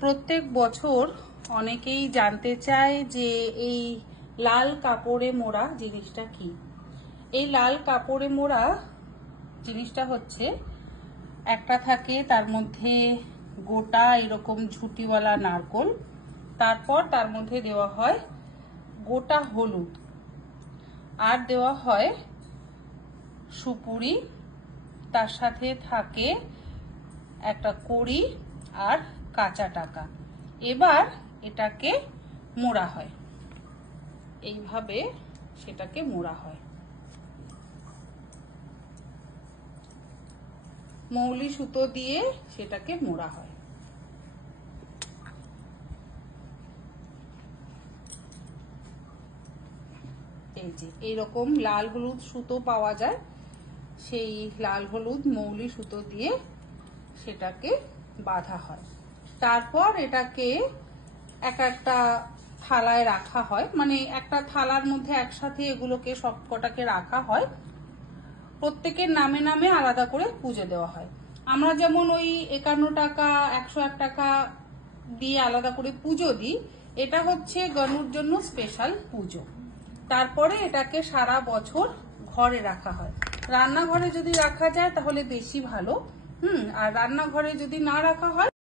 প্রত্যেক বছর অনেকেই জানতে চায় যে এই লাল কাপড়ে মোড়া জিনিসটা কি। এই লাল কাপড়ে মোড়া জিনিসটা হচ্ছে একটা থাকে তার মধ্যে গোটা এরকম ঝুটিওয়ালা নারকোল, তারপর তার মধ্যে দেওয়া হয় গোটা হলুদ, আর দেওয়া হয় সুপুরি, তার সাথে থাকে একটা কড়ি আর কাঁচা টাকা। এবার এটাকে মোড়া হয়, এইভাবে সেটাকে মোড়া হয়। মৌলি সুতো দিয়ে সেটাকে মোড়া হয়। এই যে এইরকম লাল হলুদ সুতো পাওয়া যায়, সেই লাল হলুদ মৌলি সুতো দিয়ে সেটাকে বাঁধা হয়। তারপর এটাকে একটা থালায় রাখা হয়, মানে একটা থালার মধ্যে একসাথে এগুলোকে সবকটাকে রাখা হয়। প্রত্যেকের নামে নামে আলাদা করে পুজো দেওয়া হয়। আমরা যেমন ওই 51 টাকা 101 টাকা দিয়ে আলাদা করে পুজো দিই, এটা হচ্ছে গনুর জন্য স্পেশাল পুজো। তারপরে এটাকে সারা বছর ঘরে রাখা হয়। রান্নাঘরে যদি রাখা যায় তাহলে বেশি ভালো, আর রান্নাঘরে যদি না রাখা হয়